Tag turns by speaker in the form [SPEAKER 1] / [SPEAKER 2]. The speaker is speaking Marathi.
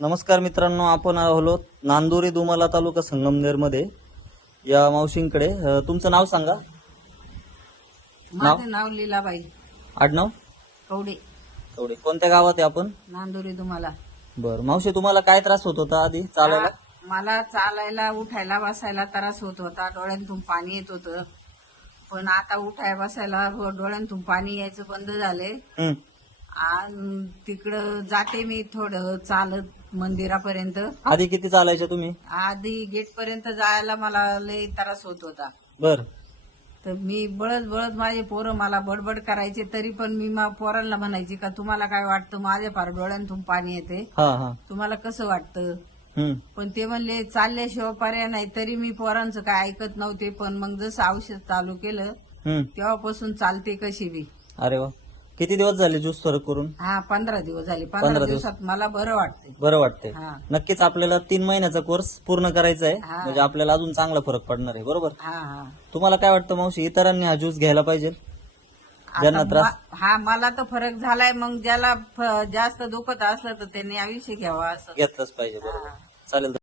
[SPEAKER 1] नमस्कार मित्रांनो आपण आलो नांदुरी दुमाला तालुका संगमनेरमध्ये या मावशींकडे. अ, तुमचं नाव सांगा.
[SPEAKER 2] माझं नाव? लीलाबाई.
[SPEAKER 1] आडनाव?
[SPEAKER 2] कवडे.
[SPEAKER 1] तेवढे कोणत्या गावात आहे आपण?
[SPEAKER 2] नांदुरी तुम्हाला
[SPEAKER 1] बर. मावशी तुम्हाला काय त्रास होत होता आधी चालायला?
[SPEAKER 2] मला चालायला उठायला बसायला त्रास होत होता. डोळ्यांतून पाणी येत होतं. पण आता उठाय बसायला डोळ्यांतून पाणी यायचं बंद झाले
[SPEAKER 1] हं.
[SPEAKER 2] आणि तिकडं जाते मी थोडं चालत मंदिरापर्यंत.
[SPEAKER 1] आधी किती चालायचे तुम्ही?
[SPEAKER 2] आधी गेट पर्यंत जायला मला लय त्रास होत होता.
[SPEAKER 1] बर.
[SPEAKER 2] तर मी बळत बळत माझे पोरं मला बडबड करायचे तरी पण मी मा पोरांना म्हणायची का तुम्हाला काय वाटतं? माझ्या फार डोळ्यांतून पाणी येते.
[SPEAKER 1] हा हा.
[SPEAKER 2] तुम्हाला कसं वाटतं. पण ते म्हणले चालल्याशिवाय पर्याय नाही तरी मी पोरांचं काय ऐकत नव्हते पण मग जसं औषध चालू केलं. तेव्हापासून चालते कशी बी.
[SPEAKER 1] अरे वा. किती दिवस झाले ज्यूस फरक करून?
[SPEAKER 2] हा पंधरा दिवस झाले.
[SPEAKER 1] पंधरा
[SPEAKER 2] पंधरा
[SPEAKER 1] दिवस.
[SPEAKER 2] दिवसात मला बरं वाटतंय.
[SPEAKER 1] बरं वाटतंय.
[SPEAKER 2] हा.
[SPEAKER 1] नक्कीच आपल्याला तीन महिन्याचा कोर्स पूर्ण करायचा आहे.
[SPEAKER 2] हा.
[SPEAKER 1] म्हणजे आपल्याला अजून चांगला फरक पडणार आहे. बरोबर?
[SPEAKER 2] हा हा.
[SPEAKER 1] तुम्हाला काय वाटतं मावशी इतरांनी हा ज्यूस घ्यायला पाहिजे? ज्यांना
[SPEAKER 2] आता
[SPEAKER 1] त्रास
[SPEAKER 2] मा- हा मला तर फरक झालाय. मग ज्याला फ- जास्त दुखत असलं तर त्यांनी आयुष्य घ्यावा असं.
[SPEAKER 1] घेतलंच पाहिजे बरोबर. चालेल.